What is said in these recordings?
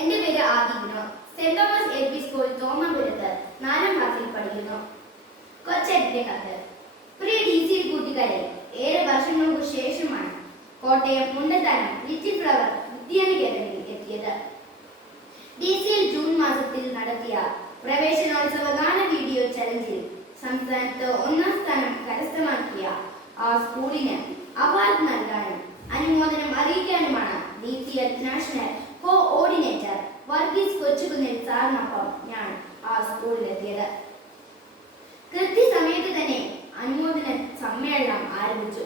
എൻ്റെ പേര് Adigno. Saint Thomas L P school തോമപുരത്ത് 4ാം ക്ലാസ്സിൽ പഠിക്കുന്നു. കൊച്ചേട്ടന്റെ കത്ത്. പ്രിയ DC കൂട്ടുകാരെ, ഏറെ വർഷങ്ങൾക്ക് ശേഷമാണ് കോട്ടയം മുണ്ടത്താനം ലിറ്റിൽ ഫ്ലവർ വിദ്യാനികേതനിൽ എത്തിയത്. DC-യിൽ ജൂൺ മാസത്തിൽ നടത്തിയ പ്രവേശനോത്സവ ഗാന വീഡിയോ ചലഞ്ചിൽ സംസ്ഥാനത്ത് 1ാം സ്ഥാനം കരസ്ഥമാക്കിയ ആ സ്കൂളിന് അവാർഡ് നൽകാനും അനുമോദനം അറിയിക്കാനുമാണ് DC-ൽ നാഷണൽ കോഓർഡിനേറ്റർ വർഗീസ് കൊച്ചുകുന്നിൽ സാറിനൊപ്പം ഞാൻ ആ സ്കൂളിലെത്തിയത്. കൃത്യസമയത്ത് തന്നെ അനുമോദന സമ്മേളനം ആരംഭിച്ചു.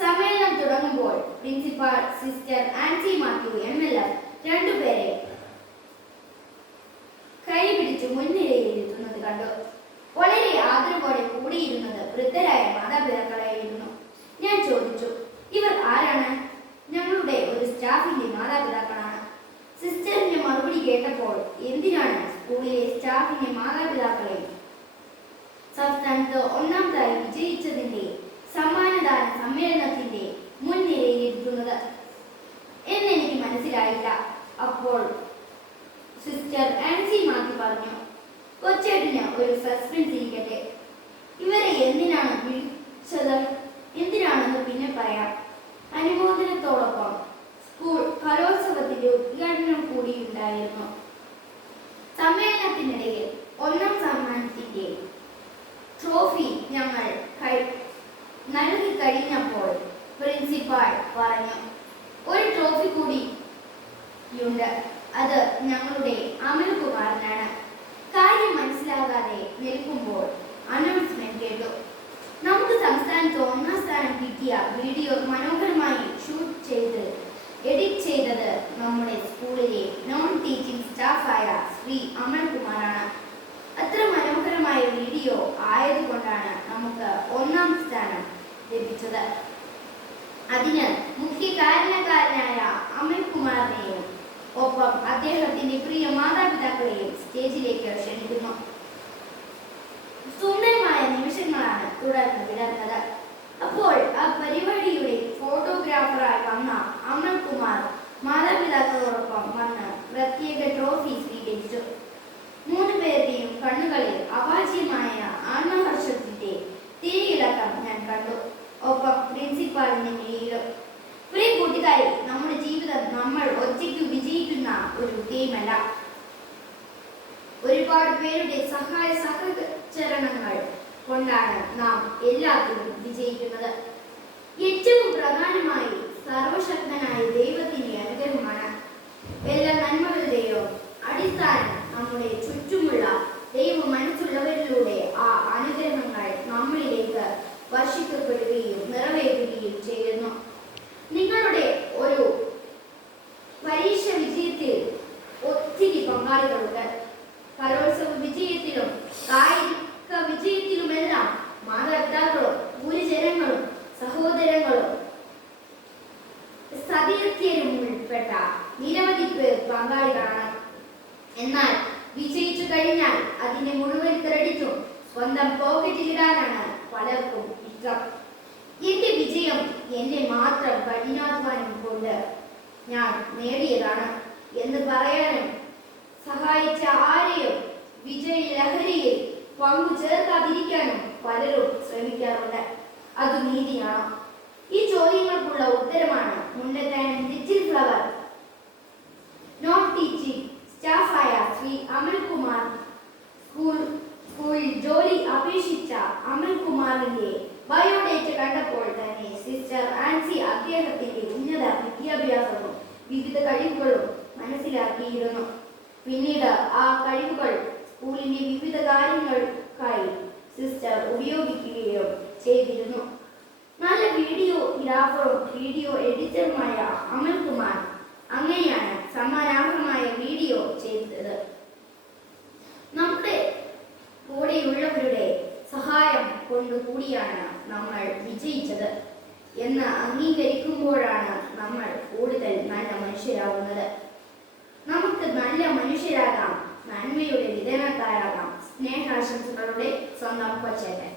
സമ്മേളനം തുടങ്ങുമ്പോൾ principal sister Ancy Mathew MLF രണ്ടുപേരെ കൈപിടിച്ച് മുൻനിരയിൽ എത്തുന്നത് കണ്ടു. വളരെ ആദരവോടെ കൂടിയിരുന്നത് വൃദ്ധരായ മാതാപിതാക്കളായിരുന്നു. ഞാൻ ചോദിച്ചു, ഇവർ ആരാണ്? ഞങ്ങളുടെ ഒരു സ്റ്റാഫിന്റെ മാതാപിതാക്കളാണ്. സിസ്റ്ററിന്റെ മറുപടി കേട്ടപ്പോൾ, എന്തിനാണ് സ്കൂളിലെ സ്റ്റാഫിന്റെ മാതാപിതാക്കളെ സംസ്ഥാനത്ത് 1ാമതായി വിജയിച്ചതിന്റെ സമ്മാനദാന സമ്മേളനത്തിന്റെ മുൻനിരയിലിരുത്തുന്നത് എന്നെനിക്ക് മനസ്സിലായില്ല. അപ്പോൾ സിസ്റ്റർ ആൻസി മാത്യു പറഞ്ഞു, കൊച്ചേട്ടിന് ഒരു സസ്പെൻസ് ഇരിക്കട്ടെ. ഇവരെ എന്തിനാണ് വിളിച്ചത് എന്തിനാണെന്ന് പിന്നെ പറയാം. അനുമോദനത്തോടൊപ്പം സ്കൂൾ കലോത്സവത്തിന്റെ ഉദ്ഘാടനം കൂടിയുണ്ടായിരുന്നു. സമ്മേളനത്തിനിടയിൽ 1ാം സമ്മാനത്തിന്റെ ട്രോഫി ഞങ്ങൾ നൽകി കഴിഞ്ഞപ്പോൾ പ്രിൻസിപ്പാൾ പറഞ്ഞു, ഒരു ട്രോഫി കൂടിയുണ്ട്, അത് ഞങ്ങളുടെ അമൽകുമാറിനാണ്. കാര്യം മനസ്സിലാകാതെ നിൽക്കുമ്പോൾ അനൗൺസ്മെന്റ് കേട്ടു. നമുക്ക് സംസ്ഥാനത്ത് 1ാം സ്ഥാനം കിട്ടിയ വീഡിയോ മനോഹരമായി ഷൂട്ട് ചെയ്ത് എഡിറ്റ് ചെയ്തത് നമ്മുടെ സ്കൂളിലെ നോൺ ടീച്ചിങ് സ്റ്റാഫായ ശ്രീ അമൽകുമാറാണ്. അത്ര മനോഹരമായ വീഡിയോ ആയതുകൊണ്ടാണ് നമുക്ക് 1ാം സ്ഥാനം ലഭിച്ചത്. അതിന് മുഖ്യ കാരണക്കാരനായ അമൽകുമാറിനെയും ഒപ്പം അദ്ദേഹത്തിന്റെ പ്രിയ മാതാപിതാക്കളെയും സ്റ്റേജിലേക്ക് ക്ഷണിക്കുന്നു. സുന്ദരമായ നിമിഷങ്ങളാണ് തുടർന്ന് വിടർന്നത്. അപ്പോൾ ആ പരിപാടിയുടെ ഫോട്ടോഗ്രാഫറായി വന്ന അമൽകുമാർ മാതാപിതാക്കളോടൊപ്പം വന്ന് പ്രത്യേക ട്രോഫി സ്വീകരിച്ചു. 3 പേരുടെയും കണ്ണുകളിൽ അവാച്യമായ ആത്മഹർഷത്തിന്റെ തിരിയിളക്കം ഞാൻ കണ്ടു. ഒപ്പം പ്രിൻസിപ്പാളിന്റെ മിഴിയിലും. പ്രിയ കൂട്ടുകാരെ, നമ്മുടെ ജീവിതം നമ്മൾ ഒറ്റയ്ക്ക് വിജയിക്കുന്ന ഒരു ഗെയിമല്ല. ഒരുപാട് പേരുടെ സഹായ സഹചരണങ്ങൾ കൊണ്ടാണ് നാം എല്ലാത്തിലും വിജയിക്കുന്നത്. ഏറ്റവും പ്രധാനമായി സർവശക്തനായ ദൈവത്തിന്റെ അനുഗ്രഹമാണ്. എല്ലാ നന്മകളുടെയും അടിസ്ഥാനം നമ്മുടെ ചുറ്റുമുള്ള ദൈവ മനസ്സുള്ളവരിലൂടെ ആ അനുഗ്രഹങ്ങൾ നമ്മളിലേക്ക് വർഷിക്കപ്പെടുകയും നിറവേറുകയും ചെയ്യുന്നു. നിങ്ങളുടെ ഒരു പരീക്ഷ വിജയത്തിൽ ഒത്തിരി പങ്കാളികളുണ്ട്. കലോത്സവ വിജയത്തിലും കായിക വിജയത്തിലുമെല്ലാം മാതാപിതാക്കളും ഗുരുജനങ്ങളും സഹോദരങ്ങളും സതീർത്ഥ്യരും ഉൾപ്പെട്ട നിരവധി പേർ പങ്കാളികളാണ്. എന്നാൽ വിജയിച്ചു കഴിഞ്ഞാൽ അതിന്റെ മുഴുവൻ ക്രെഡിറ്റും സ്വന്തം പോക്കറ്റിലിടാനാണ് പലർക്കും ഇഷ്ടം. എന്റെ വിജയം എന്റെ മാത്രം കഠിനാധ്വാനം കൊണ്ട് ഞാൻ നേടിയതാണ് എന്ന് പറയാനും സഹായിച്ച ആരെയും വിജയ ലഹരിയിൽ പങ്കു ചേർക്കാതിരിക്കാനും പലരും ശ്രമിക്കാറുണ്ട്. അത് നീതിയാണോ? ഈ ചോദ്യങ്ങൾക്കുള്ള ഉത്തരമാണ് Mundathanam little flower non teaching സ്റ്റാഫായ ശ്രീ അമൽകുമാർ. സ്കൂളിൽ ജോലി അപേക്ഷിച്ച അമൽകുമാറിന്റെ ബയോഡേറ്റ കണ്ടപ്പോൾ തന്നെ സിസ്റ്റർ ആൻസി അദ്ദേഹത്തിന്റെ ഉന്നത വിദ്യാഭ്യാസവും വിവിധ കഴിവുകളും മനസ്സിലാക്കിയിരുന്നു. പിന്നീട് ആ കഴിവുകൾ സ്കൂളിന്റെ വിവിധ കാര്യങ്ങൾക്കായി സിസ്റ്റർ ഉപയോഗിക്കുകയും ചെയ്തിരുന്നു. നല്ല വീഡിയോഗ്രാഫറും വീഡിയോ എഡിറ്ററുമായ അമൽകുമാർ അങ്ങനെയാണ് സമ്മാനാർഹമായ വീഡിയോ ചെയ്തത്. നമ്മുടെ കൂടെയുള്ളവരുടെ സഹായം കൊണ്ടുകൂടിയാണ് നമ്മൾ വിജയിച്ചത് എന്ന് അംഗീകരിക്കുമ്പോഴാണ് നമ്മൾ കൂടുതൽ നല്ല മനുഷ്യരാകുന്നത്. നമുക്ക് നല്ല മനുഷ്യരാകാം, നന്മയുടെ വിതരണക്കാരാകാം. സ്നേഹാശംസകളുടെ സ്വന്തം കൊച്ചേട്ടൻ.